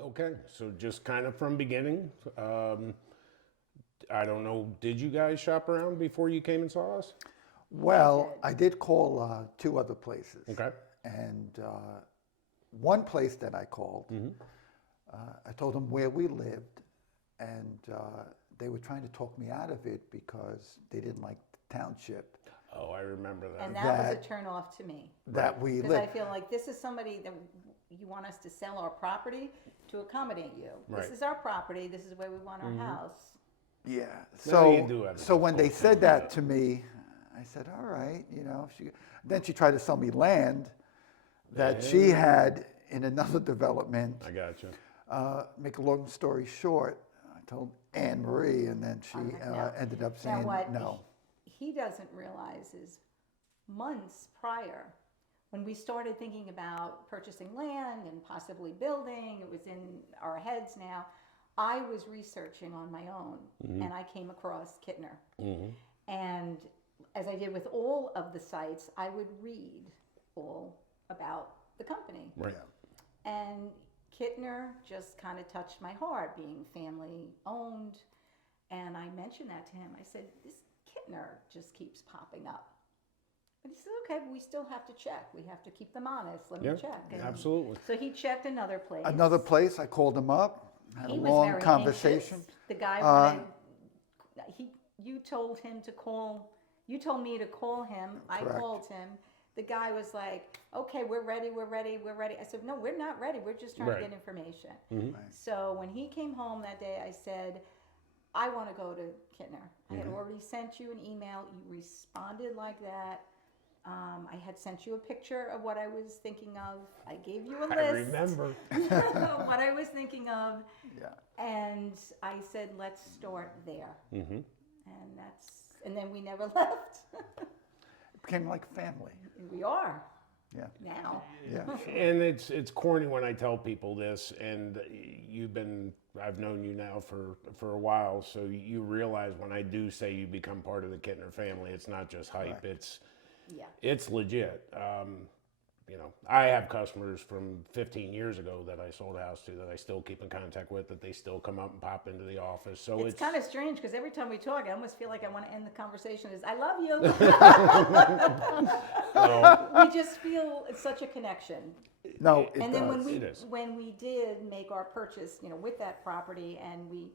Okay, so just kind of from beginning. I don't know. Did you guys shop around before you came and saw us? Well, I did call two other places. Okay. And one place that I called, I told them where we lived, and they were trying to talk me out of it because they didn't like the township Oh, I remember that. And that was a turn off to me. that we Because I lived. feel like this is somebody that you want us to sell our property to accommodate you. Right. This is our property, this is where we want our house. Yeah. Well, you So, do have a so when they difficult said time that with to me, I said, all right, then she tried to sell me land that she had in another development. I got you. Make a long story short, I told Anne Marie, and then she Now- ended up Now saying what no. he doesn't realize is months prior, when we started thinking about purchasing land and possibly building, it was in our heads now, I was researching on my own and I came across Kintner. And as I did with all of the sites, I would read all about the company. Right. And Kintner just kind of touched my heart, being family owned. And I mentioned that to him. I said, this Kintner just keeps popping up. But he said, okay, we still have to check. We have to keep them honest. Let Yeah, me check. And absolutely. so he checked another place. Another place, I called him up, had He a was long very conversation. anxious. The guy wanted, you told him to call, you told me to call him. I Correct. called him. The guy was like, okay, we're ready, we're ready, we're ready. I said, no, we're not ready. We're just trying Right. to get information. Right. So when he came home that day, I said, I want to go to Kintner. I had already sent you an email. You responded like that. I had sent you a picture of what I was thinking of. I gave you a list. I remember. of what I was thinking of. Yeah. And I said, let's start there. And then we never left. It became like family. And we are Yeah. now. Yeah. And it's corny when I tell people this, and I've known you now for a while, so you realize when I do say you become part of the Kintner family, it's not just hype. Yeah. It's legit. I have customers from 15 years ago that I sold a house to that I still keep in contact with, that they still come up and pop into the office. So It's kind of strange because every time we talk, I almost feel like I want to end the conversation as I love you. We just feel it's such a connection. No, it And does. then when It is. we did make our purchase, with that property, and we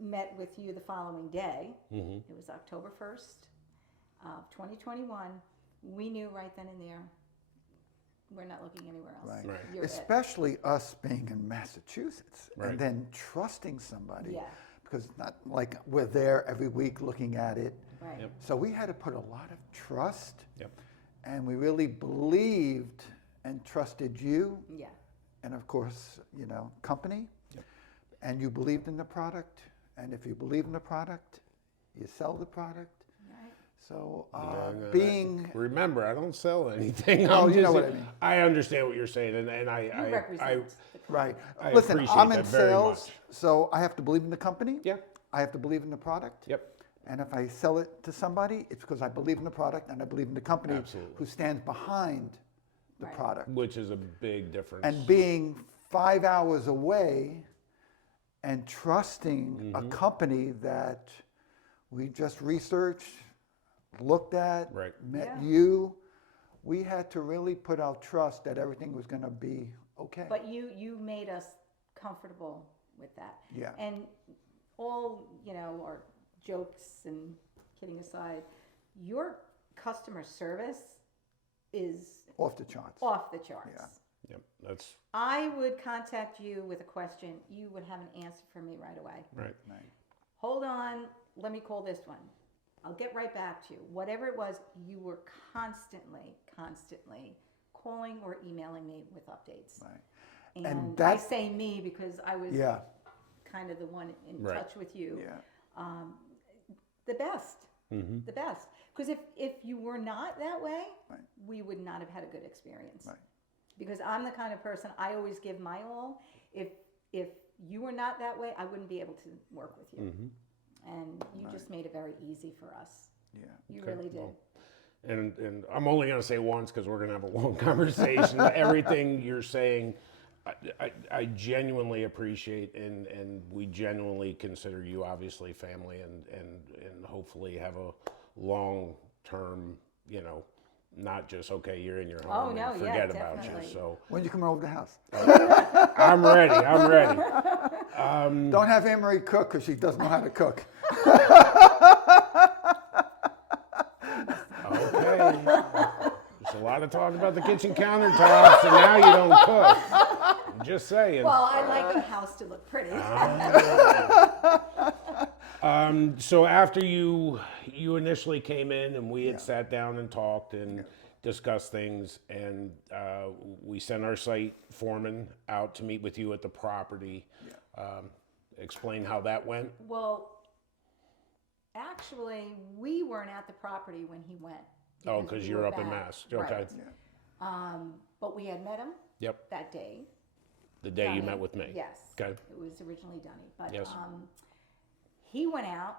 met with you the following day, it was October 1st of 2021. We knew right then and there, we're not looking anywhere else. Right. Right. You're it. Especially us being in Massachusetts Right. and then trusting somebody. Yeah. Because it's not like we're there every week looking at it. Right. Yep. So we had to put a lot of trust, Yep. and we really believed and trusted you, Yeah. and of course, company. And you believed in the product, and if you believe in the product, you sell the product. Right. So Remember, I don't sell anything. Oh, I'm you know just- what I mean. I understand what you're saying, and You I represent the company. right. I Listen, appreciate I'm in that very sales, much. so I have to believe in the company. Yeah. I have to believe in the product. Yep. And if I sell it to somebody, it's because I believe in the product and I believe in the company Absolutely. who stands behind the Right. product. Which is a big difference. And being 5 hours away and trusting a company that we just researched, looked at, Right. met Yeah. you, we had to really put our trust that everything was going to be okay. But you made us comfortable with that. Yeah. And all, our jokes and kidding aside, your customer service is Off the charts. off the charts. Yeah. Yep. That's I would contact you with a question, you would have an answer for me right away. right. Right. Hold on, let me call this one. I'll get right back to you. Whatever it was, you were constantly calling or emailing me with updates. Right. And And I that- say me because I was Yeah. kind of the one in Right. touch with you. Yeah. The best. The best. Because if you were not that way, Right. we would not have had a good experience. Right. Because I'm the kind of person, I always give my all. If you were not that way, I wouldn't be able to work with you. And you just made it very easy for us. Yeah. You Okay, really did. well, And I'm only going to say once because we're going to have a long conversation. Everything you're saying, I genuinely appreciate and we genuinely consider you obviously family and hopefully have a long term, you know, not just okay, you're in your home Oh, no, and yeah, forget about you. definitely. So When you come over to the house? I'm ready. I'm ready. Don't have Anne Marie cook because she doesn't know how to cook. Okay. There's a lot of talk about the kitchen countertops and now you don't cook. I'm just saying. Well, I like a house to look pretty. So after you initially came in and we had sat down and talked and discussed things and we sent our site foreman out to meet with you at the property. Explain how that went. Well, actually, we weren't at the property when he went. Oh, because we you're were up in back. Mass. Okay. Right. But we had met him Yep. that day. The day you Dunny. met with me. Yes. Okay. It was originally Dunny. But Yes. he went out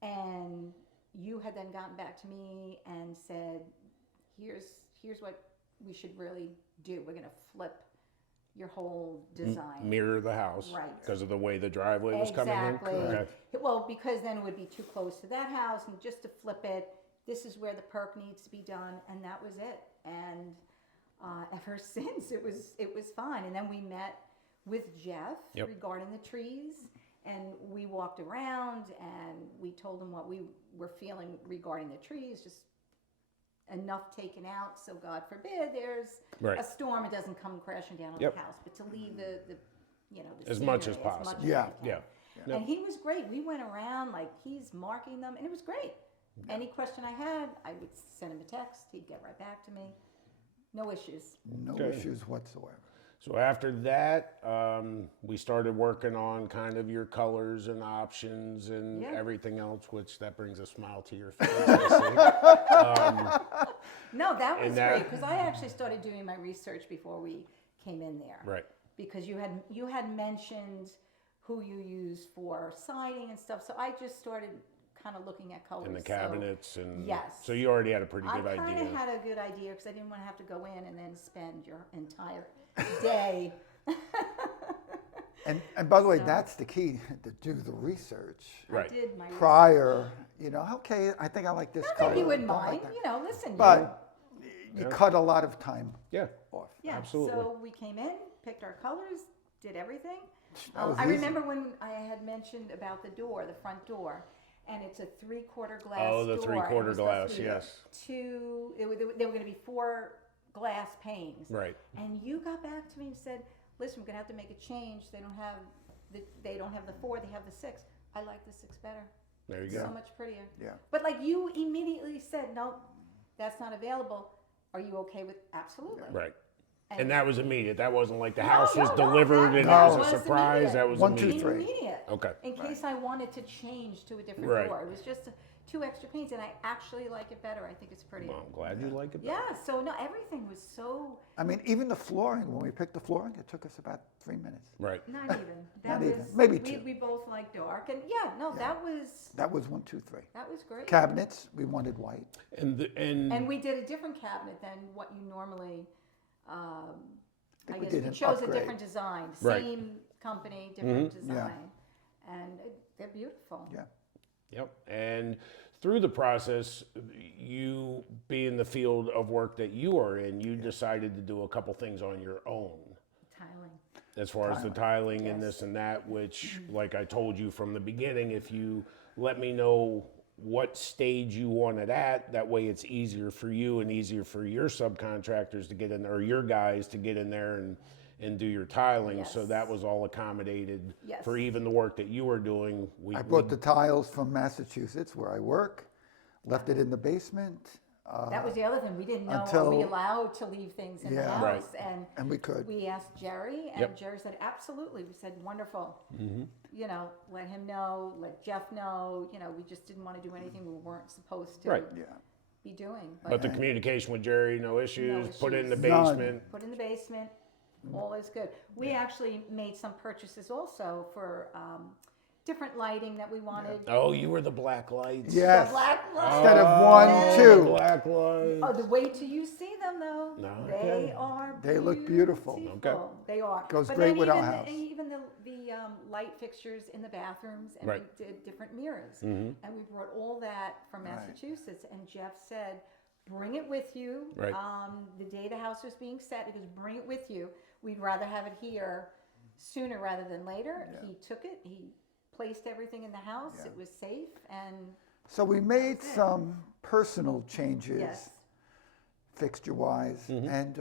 and you had then gotten back to me and said, here's what we should really do. We're going to flip your whole design. Mirror the house. Right. Because of the way the driveway was coming in. Exactly. Okay. Well, because then it would be too close to that house, and just to flip it, this is where the perk needs to be done, and that was it. And ever since, it was fine. And then we met with Jeff regarding the trees, and we walked around and we told him what we were feeling regarding the trees, just enough taken out, so God forbid there's a storm, it doesn't come crashing down on the house, but to leave the As much as scenery possible. we can. Yeah. And he was great. We went around like he's marking them, and it was great. Any question I had, I would send him a text. He'd get right back to me. No issues. No issues whatsoever. So after that, we started working on kind of your colors and options and everything else, which that brings a smile to your face. I No, that was great because I actually started doing my research before we came in there. Right. Because you had mentioned who you use for siding and stuff, so I just started kind of looking at colors. And the cabinets and yes. So you already had a pretty good I idea. kind of had a good idea because I didn't want to have to go in and then spend your entire day. And by the way, that's the key, to do the research Right. I did my prior. You know, okay, I think I like this Not color. that you wouldn't don't like mind, that. listen. But you cut a lot of time Yeah. off. Yeah, Absolutely. so we came in, picked our colors, did everything. That was I easy. remember when I had mentioned about the door, the front door, and it's a 3/4 glass Oh, the door. 3/4 and it was supposed glass, to be yes. They were going to be 4 glass panes. Right. And you got back to me and said, "Listen, we're going to have to make a change. They don't have the 4, they have the 6. I like the 6 better. There you It's go. so much prettier." Yeah. But like you immediately said, "No, that's not available. Are you okay with?" Absolutely. Right. And that was immediate. That wasn't like the No, house was no, delivered and that it was a was surprise. immediate. That was 1, 2, immediate. 3. Immediate. Okay. In case I wanted to change to a different Right. door. It was just 2 extra panes, and I actually like it better. I think it's prettier. Well, I'm glad you like it. Yeah, so no, everything was so, I mean, even the flooring, when we picked the flooring, it took us about 3 minutes. Right. not even. Not That even. was, Maybe we, 2. we both like dark, and that was That was 1, 2, 3. great. Cabinets, we wanted white. And we did a different cabinet than what you normally, I we guess did we an chose a upgrade. different design, Right. same company, different Yeah. design. And they're beautiful. Yeah. Yep. And through the process, you being the field of work that you are in, you decided to do a couple things on your own. Tiling. As far as the tiling and Yes. this and that, which, like I told you from the beginning, if you let me know what stage you want it at, that way it's easier for you and easier for your subcontractors to get in there, or your guys to get in there and do your tiling. So Yes. that was all accommodated Yes. for even the work that you were doing. I brought the tiles from Massachusetts, where I work, left it in the basement, That was the other thing. We didn't know, until- are we allowed to leave things in the Yeah. house? Right. and we could. We asked Jerry, and Yep. Jerry said, absolutely. We said, wonderful. Let him know, let Jeff know. We just didn't want to do anything we weren't supposed to Right. Yeah. be doing. But the communication with Jerry, no issues. Put it in the issues. None. basement. Put in the basement, all is good. We actually made some purchases also for different lighting that we wanted. Oh, you were the black lights. Yes. The black light. Instead of Oh, 1, 2. Black lights. Oh, the wait till you see them though. No, They okay. are. They look beautiful. Okay. They are. Goes But great then with our even house. even the light fixtures in the bathrooms, and Right. we did different mirrors, Mm-hmm. and we brought all that from Right. Massachusetts. And Jeff said, "Bring it with you." Right. The day the house was being set, he goes, "Bring it with you. We'd rather have it here sooner rather than later." Yeah. He took it. He placed everything in the house. Yeah. It was safe, and So we made That's it. some personal changes, yes, fixture-wise, and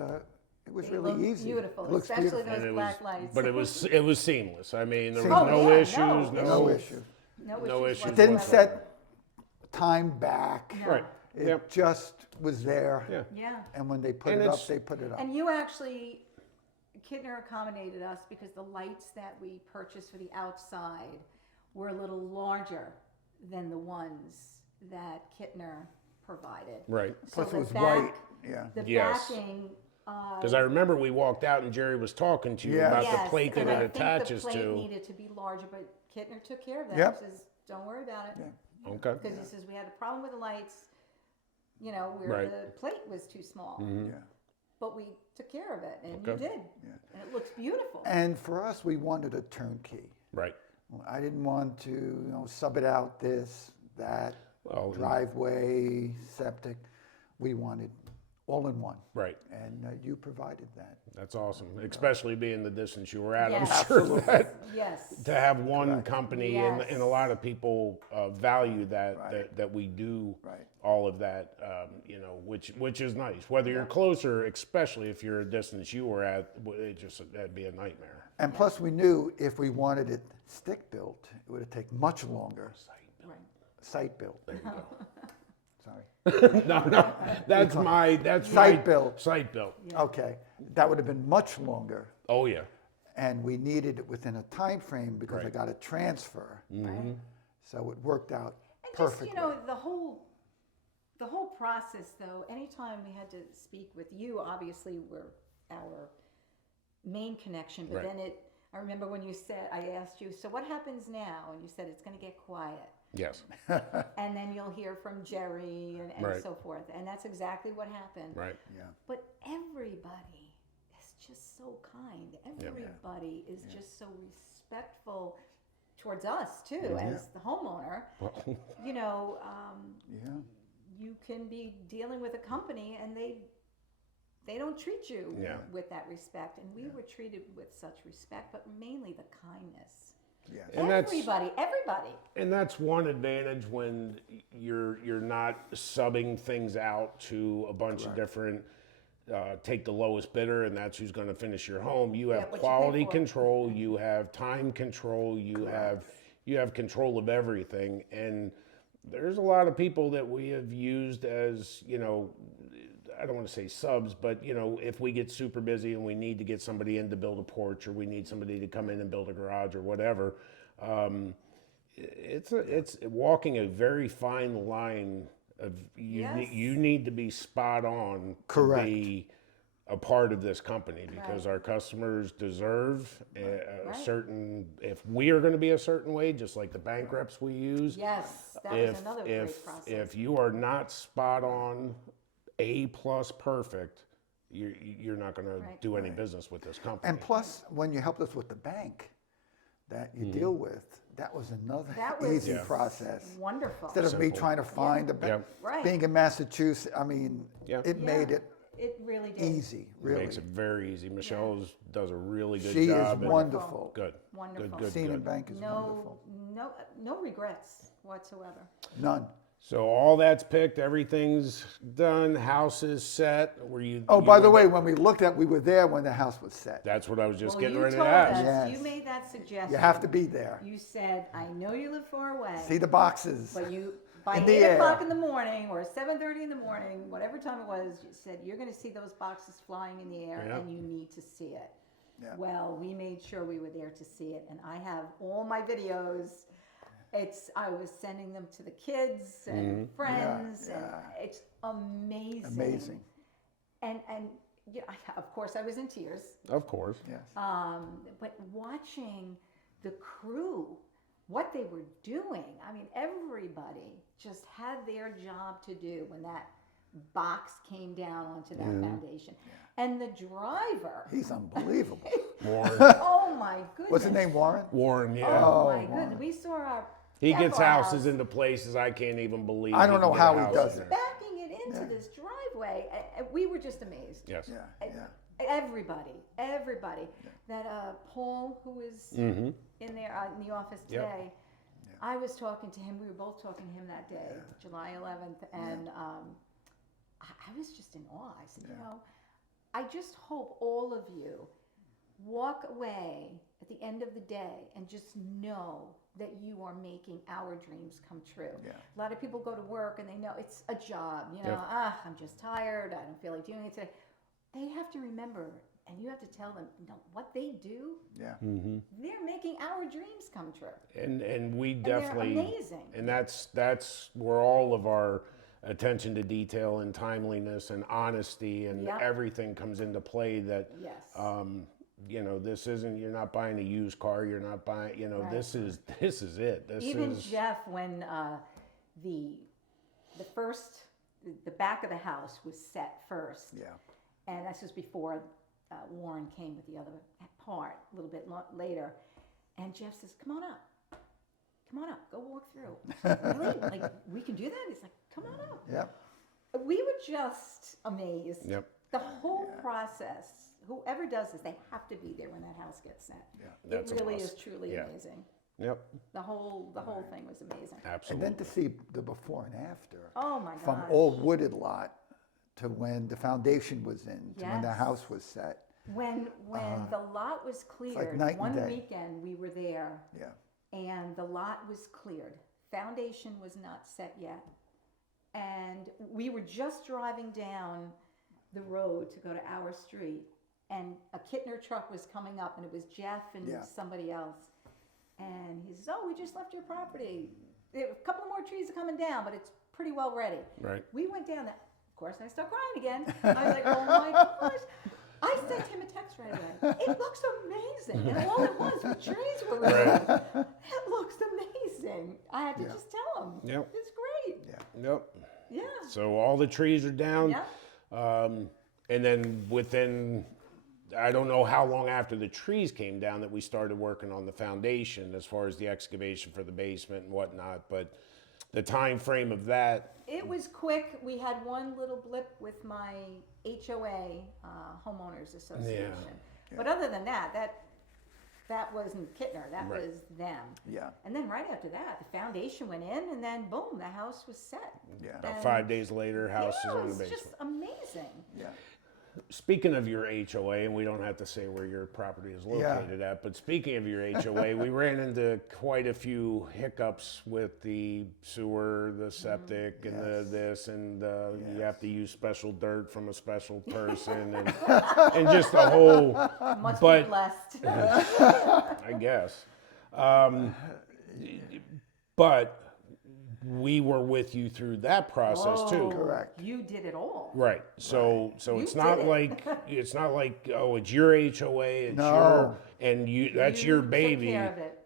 it was they really look easy. beautiful, It looks especially beautiful. those And black lights. but it was seamless. I mean, there was Seamless. no Oh, yeah, issues, no No no issue. no issues It didn't whatsoever. set time back. No. Right. It Yep. just was there. Yeah. Yeah. And when they put And it up, it's- they put it up. And you actually, Kintner accommodated us because the lights that we purchased for the outside were a little larger than the ones that Kintner provided. Right. So Plus the it was back, white. Yeah. the Yes. backing. Because I remember we walked out and Jerry was talking to you Yes. about Yes, the plate that and it I think attaches the plate to. needed to be larger, but Kintner took care of that. Yep. He says, "Don't worry about it," Yeah. Okay. because he says we had a problem with the lights, you know, where Right. the plate was too small. Mhm. Yeah. But we took care of it, and Okay. you did, Yeah. and it looks beautiful. And for us, we wanted a turnkey. Right. I didn't want to, sub it out this, that, Well, driveway, septic. We wanted all in one. right. And you provided that. That's awesome. Especially being the distance you were at. I'm Yes. sure that Yes. to have one Correct. company Yes. and a lot of people value that, Right. that we do Right. all of that, which is nice. Whether you're closer, especially if you're a distance you were at, that'd be a nightmare. And plus, we knew if we wanted it stick built, it would have taken much longer. Right. Site built. There you go. Sorry. No, that's Site built. Site built. Okay. That would have been much longer. Oh yeah. And we needed it within a time frame because I Right. got a transfer. Mm-hmm. So it worked out And perfectly. just, the whole process though, anytime we had to speak with you, obviously we're our main connection, but Right. then I remember when you said, I asked you, so what happens now? And you said, it's gonna get quiet. Yes. And then you'll hear from Jerry and Right. so forth. And that's exactly what happened. Right. Yeah. But everybody is just so kind. Everybody is just so respectful towards us too, as the homeowner. You know, Yeah. you can be dealing with a company and they don't treat you Yeah. with that respect. And we were treated with such respect, but mainly the kindness. Yes. And that's Everybody. and that's one advantage when you're not subbing things out to a bunch of different. Take the lowest bidder, and that's who's going to finish your home. You have what you pay quality for. control. You have time control. You have control of everything. And there's a lot of people that we have used as I don't want to say subs, but if we get super busy and we need to get somebody in to build a porch, or we need somebody to come in and build a garage or whatever, it's walking a very fine line of Yes. you need to be spot on Correct. to be a part of this company, because our customers deserve a certain. If we are going to be a certain way, just like the bank reps we use, Yes, that was another great process. if you are not spot on, A+ perfect, you're not going to Right. do any business with this company. And plus, when you helped us with the bank that you deal with, that was another That was easy process. Wonderful. Instead of me Simple. trying to find a bank. Right. Being in Massachusetts, I mean, Yeah. it made it It really did. easy, really. Makes it very easy. Michelle does a really good She is job. and- wonderful. Good. Wonderful. Good. Senior bank is wonderful. No regrets whatsoever. None. So all that's picked, everything's done, house is set. Were you? Oh, you by the were way, there- when we looked at, we were there when the house was set. That's what I was just Well, getting you ready to told ask. us, Yes. you made that suggestion. You have to be there. You said, I know you live far away, See the boxes. but you, by In the 8 o'clock air. in the morning or 7:30 in the morning, whatever time it was, you said, you're gonna see those boxes flying in the air Yep. and you need to see it. Yeah. Well, we made sure we were there to see it, and I have all my videos. I was sending them to the kids and friends, and it's amazing. Amazing. And of course I was in tears. Of course. Yes. But watching the crew, what they were doing, I mean, everybody just had their job to do when that box came down onto that foundation. And the driver, He's unbelievable. Warren. oh my goodness. What's his name, Warren? Warren, yeah. Oh my Warren. goodness. We saw our He gets Bethel houses house into places I can't even believe. I don't can know get a how he house does in it. there. backing it into this driveway. We were just amazed. Yes. Yeah, yeah. Everybody. That Paul, who was in there in the office Yep. today, I was talking to him. We were both talking to him that day, July 11th, and I was just in awe. I said, you know, I just hope all of you walk away at the end of the day and just know that you are making our dreams come true. Yeah. A lot of people go to work and they know it's a job, you know, Yep. I'm just tired, I don't feel like doing it today. They have to remember, and you have to tell them, no, what they do, Yeah. they're making our dreams come true. And we they're definitely, amazing. and that's where all of our attention to detail and timeliness and honesty and Yep. everything comes into play. That Yes. you know, this isn't, you're not buying a used car, you're not buying, you know, Right. this is it. This Even is Jeff, when the back of the house was set first, Yeah. and this was before Warren came with the other part a little bit later, and Jeff says, come on up, go walk through. I said, really? Like, we can do that? He's like, come on up. Yep. We were just amazed. Yep. The whole process, whoever does this, they have to be there when that house gets set. Yeah. That's a it really must. is truly Yeah. amazing. Yep, The whole thing was amazing. And absolutely. then to see the before and after Oh my from gosh. all wooded lot to when the foundation was in, to when the Yes. house was set. When the lot was cleared, night and one day. weekend we were there, Yeah. and the lot was cleared. Foundation was not set yet, and we were just driving down the road to go to our street, and a Kintner truck was coming up, and it was Jeff and Yeah. somebody else, and he says, "Oh, we just left your property. A couple more trees are coming down, but it's pretty well ready." Right. We went down that. Of course, I start crying again. I was like, "Oh my gosh!" I sent him a text right away. It looks amazing, and all it was, the trees were removed. It looks amazing. I had to Yeah. just tell him. Yep. It's great. Yep. Yeah. So all the trees are down. Yeah. And then within, I don't know how long after the trees came down that we started working on the foundation as far as the excavation for the basement and whatnot. But the time frame of that, It was quick. We had one little blip with my HOA, homeowners association. But other than that wasn't Kintner. That Right. was them. Yeah. And then right after that, the foundation went in, and then boom, the house was set. Yeah. about And- 5 days later, house is Yeah, on it the was basement. just amazing. Yeah. Speaking of your HOA, and we don't have to say where your property is located at, but speaking of your HOA, we ran into quite a few hiccups with the sewer, the septic, and the Yes. this, and you have to use special dirt from a special person, and just the whole, Must But- be blessed. I guess. But we were with you through that process too. Whoa, Correct. You did it all. Right. So You it's did not it. like it's not like, oh, it's your HOA, it's No. your, and you that's You your took baby. care of it.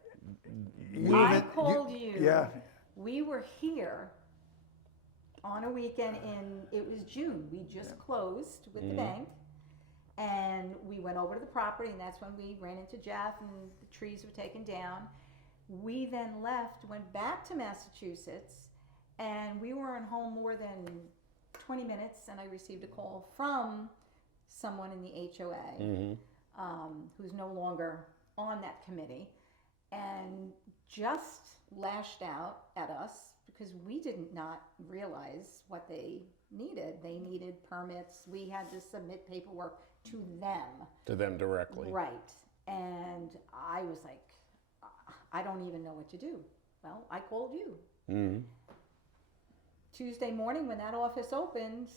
You I even- called you. Yeah. We were here on a weekend it was June. We just closed with the bank, and we went over to the property, and that's when we ran into Jeff, and the trees were taken down. We then left, went back to Massachusetts, and we weren't home more than 20 minutes, and I received a call from someone in the HOA who's no longer on that committee, and just lashed out at us because we did not realize what they needed. They needed permits. We had to submit paperwork to them. To them directly. Right. And I was like, I don't even know what to do. Well, I called you. Tuesday morning when that office opened,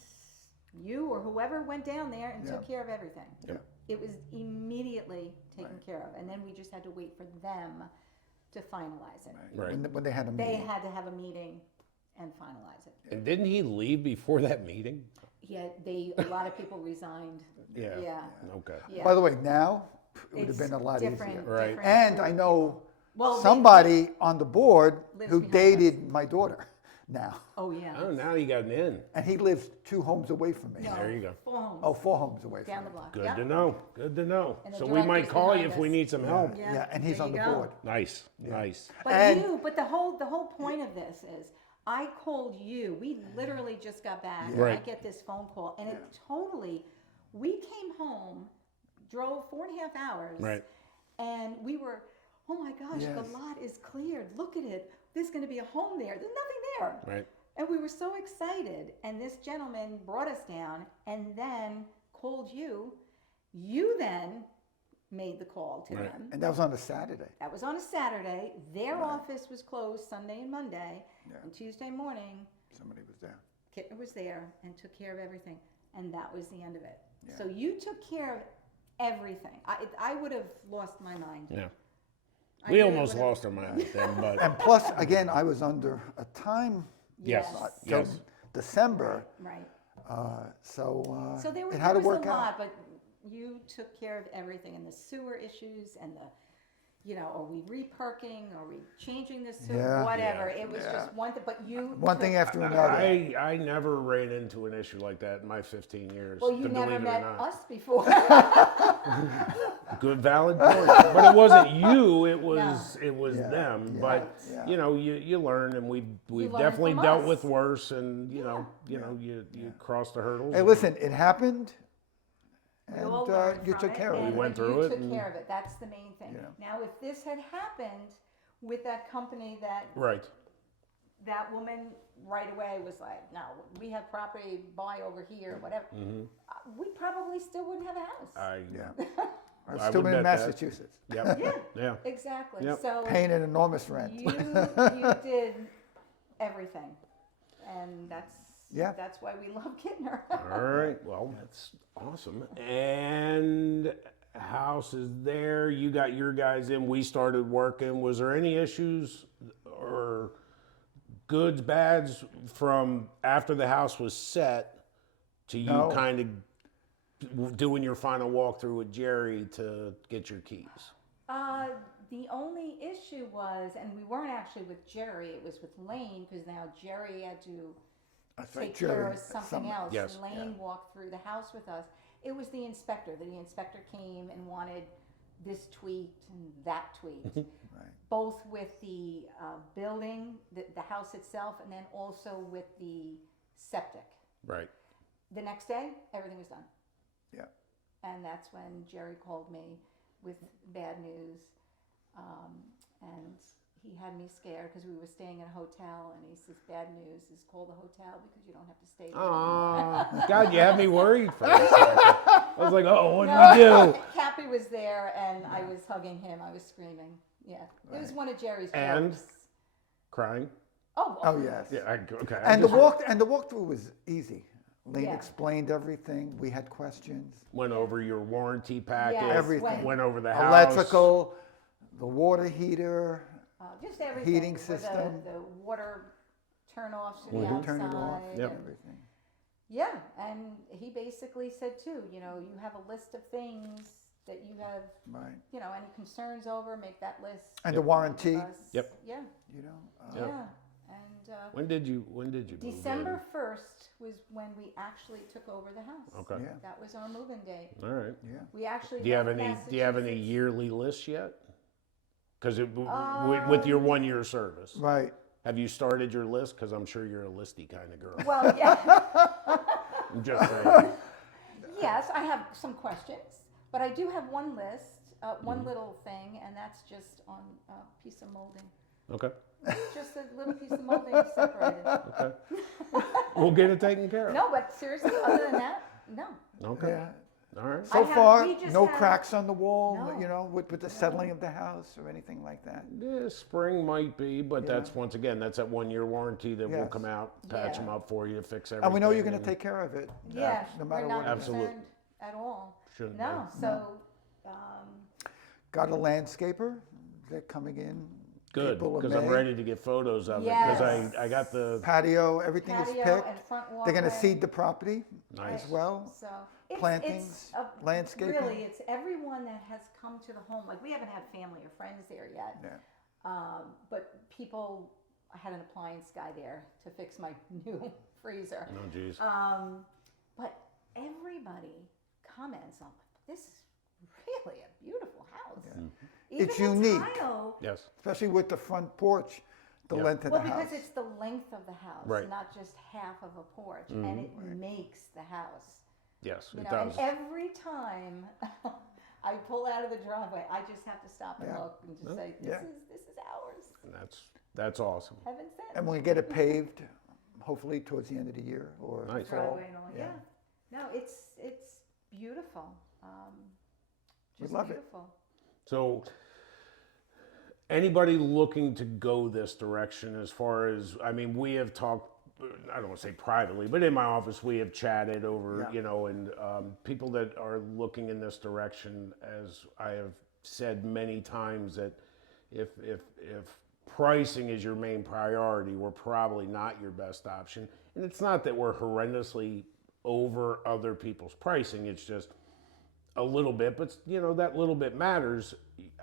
you or whoever went down there and took care of everything. Yep. It was immediately taken care of. And then we just had to wait for them to finalize it. Right. When they had a They meeting. had to have a meeting and finalize it. And didn't he leave before that meeting? Yeah, a lot of people resigned. Yeah. Yeah. Okay. Yeah. By the way, now it would have It's been a lot different, easier. Right. different And I know Well, they- somebody on the board Lives who behind us. dated my daughter. now. Oh, yeah. Oh, now you got an in. And he lives 2 homes away from me. No, There you go. 4 homes. Oh, 4 homes away Down from the me. block. Good Yep. to know. Good to know. And the So we might director's call you behind if we us. need some help. Yeah, and he's there on you the go. board. Nice, nice. But the whole point of this is I called you. We literally just got back. And I Right. get this phone call, and it totally. We came home, drove 4.5 hours, Right. and we were, oh my gosh, the Yes. lot is cleared. Look at it. There's going to be a home there. There's nothing there. Right. And we were so excited. And this gentleman brought us down, and then called you. You then made the call to Right. them. And that was on a Saturday. That was on a Saturday. Their office was closed Sunday and Monday. Yeah. And Tuesday morning, Somebody was there. Kintner was there and took care of everything. And that was the end of it. Yeah. So you took care of everything. I would have lost my mind. Yeah. I We really almost would've- lost our mind with them, but And plus, again, I was under a time yes, till yes. December, Right. so So there was, it had to there was work a out. lot, but you took care of everything, and the sewer issues and the, are we re-perking, are we changing the sewer, Yeah. whatever. Yeah. It was Yeah. just one thing, but you. One thing after another. I never ran into an issue like that in my 15 years. Well, you to never believe it or met not. us before. Good, valid point. But it wasn't you. It was Yeah, them. yeah, But yeah. you learn, and we've learn definitely from dealt us. with worse, and you cross the hurdles. Hey, listen, it happened, We all and learned you from took it, care of and it. We went you through it took and- care of it. That's the main thing. Yeah. Now, if this had happened with that company, Right. that woman right away was like, "No, we have property, buy over here, whatever." We probably still wouldn't have a house. Yeah. I I've still would been in bet that. Massachusetts, Yep. Yeah, Yeah. exactly. Yep. So paying an enormous rent. you did everything, and that's why we love Kintner. All right. Well, that's awesome. And house is there. You got your guys in. We started working. Was there any issues or goods, bads from after the house was set to you No. kind of doing your final walkthrough with Jerry to get your keys? The only issue was, and we weren't actually with Jerry, it was with Lane, because now Jerry had to That's right, take care Jerry, of something else. Yes. Lane walked through the house with us. It was the inspector. The inspector came and wanted this tweaked and that tweaked, Right. both with the building, the house itself, and then also with the septic. Right. The next day, everything was done. Yeah. And that's when Jerry called me with bad news. And he had me scared because we were staying in a hotel, and he says, "Bad news is call the hotel because you don't have to stay there." Oh, God, you had me worried for a second. I was like, oh, what did we do? Cappy was there, and I was hugging him. I was screaming. Yeah, it was one of Jerry's And? jokes. Crying? Oh, yes. Yeah, okay. And the walkthrough was easy. Lane Yeah. explained everything. We had questions. Went over your warranty packet. Yes, Everything. Went over the house. Electrical, the water heater, Just everything. Heating with system. The water turn-offs to we the can outside. turn it off, Yep. and- everything. Yeah, and he basically said too, you have a list of things that you have, Right. any concerns over, make that list. And the warranty, with us. Yep. Yeah, you know. Yep. yeah. And When did you move December 1st was when we actually took over the house. in? Okay. Yeah. That was our move-in date. All right. Yeah. We actually Do you have left any Massachusetts. yearly lists yet? Because with your 1-year service, Right. have you started your list? Because I'm sure you're a listy kind of girl. Well, yeah. I'm just saying. Yes, I have some questions, but I do have one list, one Mm-hmm. little thing, and that's just on a piece of molding. Okay. Just a little piece of molding separated. Okay. We'll get it taken care of. No, but seriously, other than that, no. Okay. Yeah. All right. So we just no have- cracks on the wall, No. you know, with the settling of the house or anything like that. Yeah, spring might be, but Yeah. that's once again, that's that 1-year warranty that will Yes. come out, patch Yeah. them up for you, fix everything. And we know you're going to take care of it. Yeah, No matter we're not what. Absolutely. concerned at all. Shouldn't No, be. so, Got a landscaper. They're coming in. Good, April or because I'm May. ready to get photos of it. Yes. Because I got the Patio, everything is patio picked. and front walkway. They're going to seed the property nice. as well. So, it's, Plantings, landscaping. Really, it's everyone that has come to the home. Like, we haven't had family or friends there yet. Yeah. But people I had an appliance guy there to fix my new freezer. Oh, geez. But everybody comments on, this is really a beautiful house. Even It's the unique. tile, Yes. Especially with the front porch, the length of well, the because house. it's the length of the house, Right. not just half of a porch, and it makes the house. Yes, You it know, does. and every time I pull out of the driveway, I just have to stop and Yeah. look and just say, Yeah. this is ours. And that's awesome. Heaven sent. And we get it paved, hopefully towards the end of the year or Nice. fall. Driveway and all. Yeah. No, it's beautiful. We Just love it. beautiful. So, anybody looking to go this direction, as far as, I mean, we have talked, I don't want to say privately, but in my office we have chatted over, Yeah. and people that are looking in this direction, as I have said many times, that if pricing is your main priority, we're probably not your best option. And it's not that we're horrendously over other people's pricing, it's just a little bit, but that little bit matters.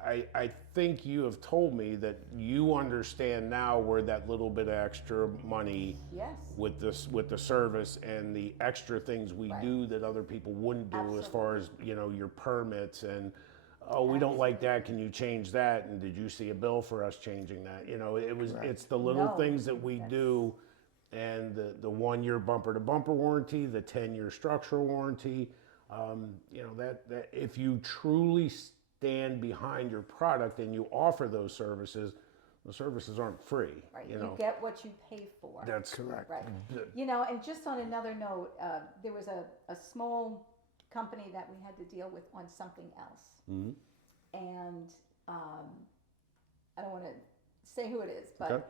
I think you have told me that you understand now where that little bit of extra money Yes. with the service and the extra things we do that other people wouldn't do, as far as your permits and, oh, we don't like that, can you change that, and did you see a bill for us changing that? It's the little No, things that we do, and the 1 year bumper to bumper warranty, the 10-year structural warranty. That if you truly stand behind your product and you offer those services, the services aren't free. Right. You get what you pay for. That's correct. Right. And just on another note, there was a small company that we had to deal with on something else. Mm-hmm. And I don't want to say who it is, but Okay.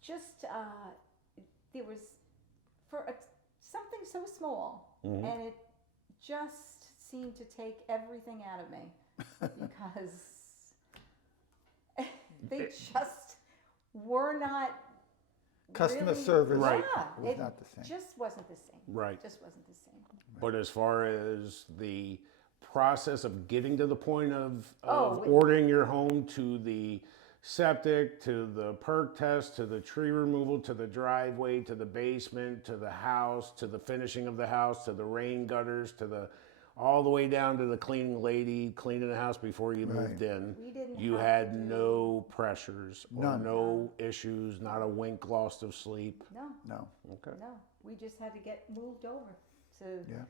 just there was something so small, Mm-hmm. and it just seemed to take everything out of me because they just were not. Customer really, service Right. Yeah, was it not the same. just wasn't the same. Right. Just wasn't the same. But as far as the process of getting to the point of Oh, ordering your home, to the septic, to the perk test, to the tree removal, to the driveway, to the basement, to the house, to the finishing of the house, to the rain gutters, to all the way down to the cleaning lady cleaning the house before you moved in. We didn't You have had to do- no pressures or None. no issues, not a wink lost of sleep. No, No. Okay. no. We just had to get moved over to Yeah.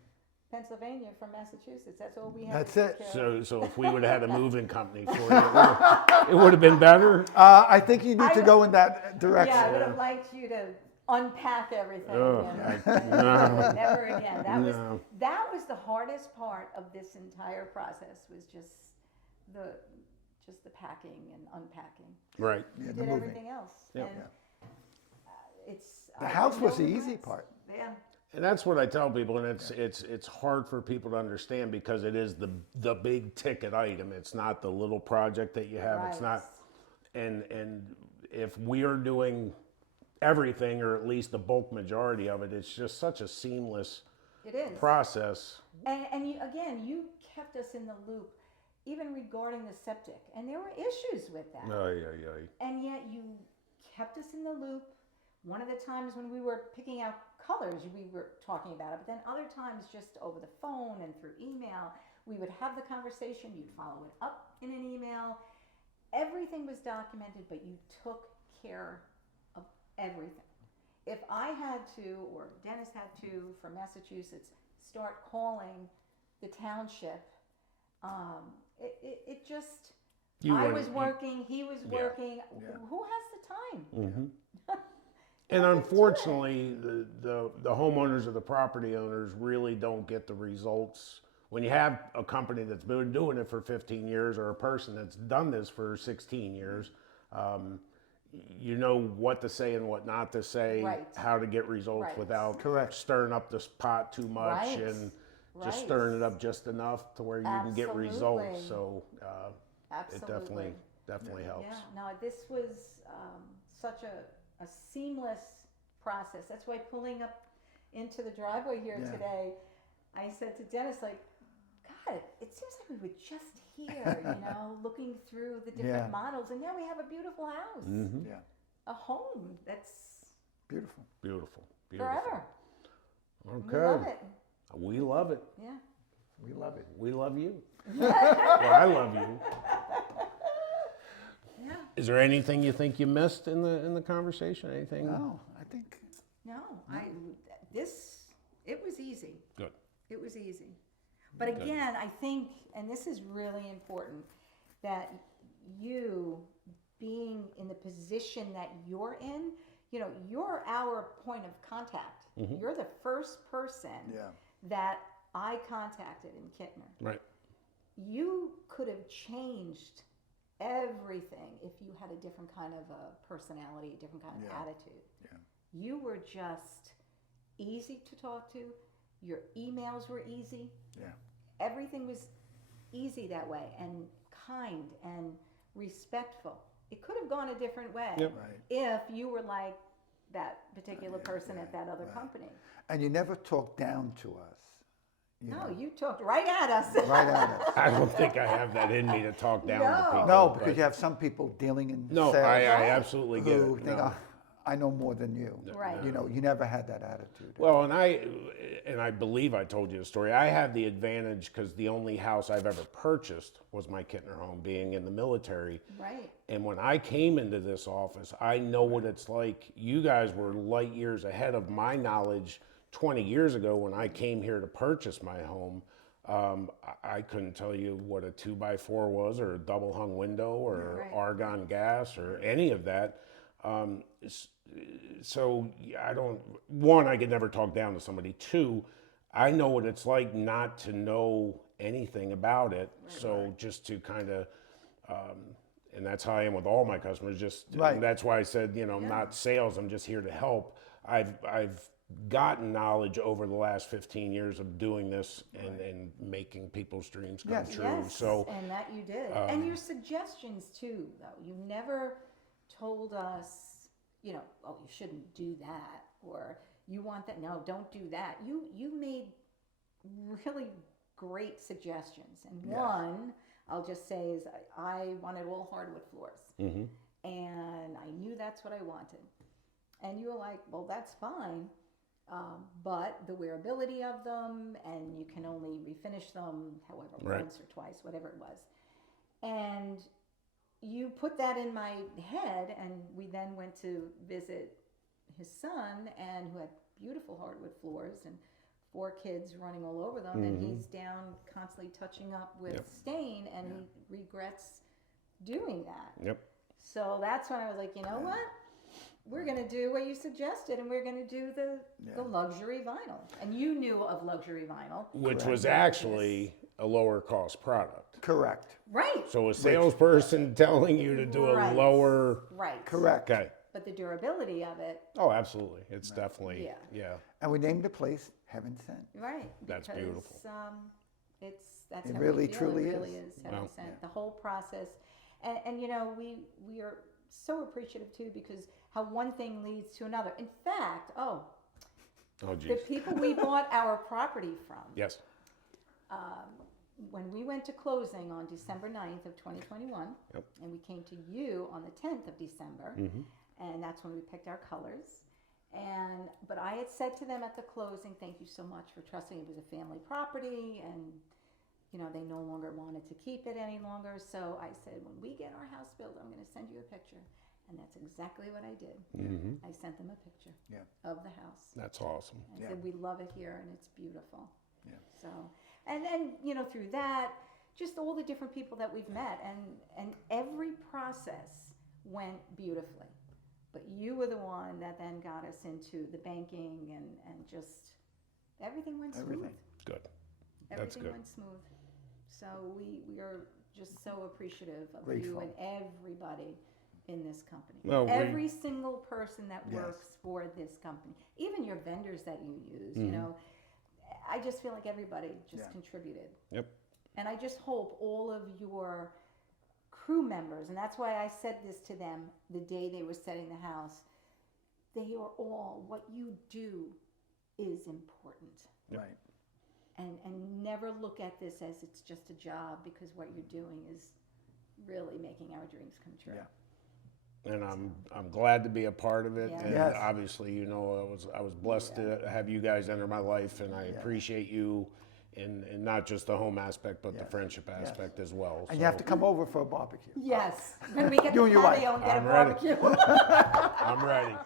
Pennsylvania from Massachusetts. That's all we had. That's to it. take care of. So if we would have had a moving company for you, it would have been better. I think you need to go in that direction. Yeah, I would have liked you to unpack everything. Ugh, and never again. No. That was the hardest part of this entire process. Was just the packing and unpacking. Right. Yeah, We the did moving. everything else. Yep. And it's The I house have was no the easy regrets. part. Yeah. And that's what I tell people, and it's hard for people to understand, because it is the big ticket item. It's not the little project that you have. It's Right. not, and if we are doing everything, or at least the bulk majority of it, it's just such a seamless It is. process. And you kept us in the loop, even regarding the septic, and there were issues with that. And yet you kept us in the loop. One of the times when we were picking out colors, we were talking about it, but then other times just over the phone and through email, we would have the conversation, you'd follow it up in an email. Everything was documented, but you took care of everything. If I had to, or Dennis had to, from Massachusetts, start calling the township, it just, I was working, he was working. Who has the time? Mm-hmm. And unfortunately, the homeowners or the property owners really don't get the results. When you have a company that's been doing it for 15 years, or a person that's done this for 16 years, you know what to say and what not to say, Right. how to get results Right. without Correct. stirring up this pot too much, Right. and Right. just stirring it up just enough to where you can get results. Absolutely. So it Absolutely. definitely helps. Yeah, no, this was such a seamless process. That's why pulling up into the driveway here Yeah. today, I said to Dennis, like, God, it seems like we were just here, looking through the different Yeah. models, and now we have a beautiful house. Mhm. Yeah. a home that's Beautiful. Beautiful. Beautiful. forever. Okay. We love it. We love it. Yeah. We love it. We love you. Well, I love you. Yeah. Is there anything you think you missed in the conversation? Anything? No, I think No, it was easy. Good. It was easy. But again, I think, and this is really important, that you being in the position that you're in, you're our point of contact. You're the first person that I contacted in Kintner. Right. You could have changed everything if you had a different kind of a personality, a different kind of attitude. Yeah. You were just easy to talk to. Your emails were easy. Yeah. Everything was easy that way, and kind and respectful. It could have gone a different way Yep. Right. if you were like that particular person at that other company. And you never talk down to us. No, you talked right at us. Right at us. I don't think I have that in me to talk down to No. people. No, but- because you have some people dealing in No, sales I absolutely get who it. think, No. "Oh, I know more than you." Right. You never had that attitude. Well, and I believe I told you the story. I had the advantage because the only house I've ever purchased was my Kintner home, being in the military. Right. And when I came into this office, I know what it's like. You guys were light years ahead of my knowledge 20 years ago when I came here to purchase my home. I couldn't tell you what a 2x4 was, or a double hung window, or Right. argon gas, or any of that. So one, I could never talk down to somebody. Two, I know what it's like not to know anything about it. So just to kind of, and that's how I am with all my customers. Right. And that's why I said, I'm not sales. I'm just here to help. I've gotten knowledge over the last 15 years of doing this and making people's dreams come Yes. true. Yes, So and that you did. And your suggestions too, though. You never told us, oh, you shouldn't do that, or you want that. No, don't do that. You made really great suggestions. And one, I'll just say, is I wanted all hardwood floors. And I knew that's what I wanted. And you were like, well, that's fine. But the wearability of them, and you can only refinish them however once or twice, whatever it was. And you put that in my head, and we then went to visit his son, and who had beautiful hardwood floors and 4 kids running all over them, and he's down constantly touching up with stain, and he regrets doing that. Yep. So that's when I was like, you know what? We're going to do what you suggested, and we're going to do the luxury vinyl. And you knew of luxury vinyl. Which was actually a lower cost product. Correct. Right. So a salesperson telling you to do a Right. lower. Right. Correct. Okay. But the durability of it, Oh, absolutely. It's definitely. Yeah. Yeah. And we named the place Heaven Sent. right. That's because, beautiful. That's It how really, we feel. truly it really is. is heaven Wow. sent. The whole process. And we are so appreciative too, because how one thing leads to another. In fact, Oh, the geez. people we bought our property from, Yes. when we went to closing on December 9th of 2021, Yep. and we came to you on the 10th of December, and that's when we picked our colors. But I had said to them at the closing, thank you so much for trusting it was a family property, and they no longer wanted to keep it any longer. So I said, when we get our house built, I'm going to send you a picture. And that's exactly what I did. I sent them a picture of the house. That's awesome. I said, we love it here, and it's beautiful. Yeah. So, and then, through that, just all the different people that we've met, and every process went beautifully. But you were the one that then got us into the banking, and just everything went smooth. Everything. Good. That's Everything good. went smooth. So we are just so appreciative of Grateful. you and everybody in this company. Well, Every single person that Yes. works for this company, even your vendors that you use, I just feel like everybody just contributed. Yep. And I just hope all of your crew members, and that's why I said this to them the day they were setting the house, they are all, what you do is important. Right. And never look at this as it's just a job, because what you're doing is really making our dreams come true. Yeah. and I'm glad to be a part of it. Yeah. And Yes. obviously, you know, I was blessed to have you guys enter my life, and I appreciate you in not just the home aspect, but the Yes. friendship Yes. aspect as well. And you have to come over for a barbecue. Yes, when we get You the and your wife. patio and get a I'm ready. barbecue. I'm ready.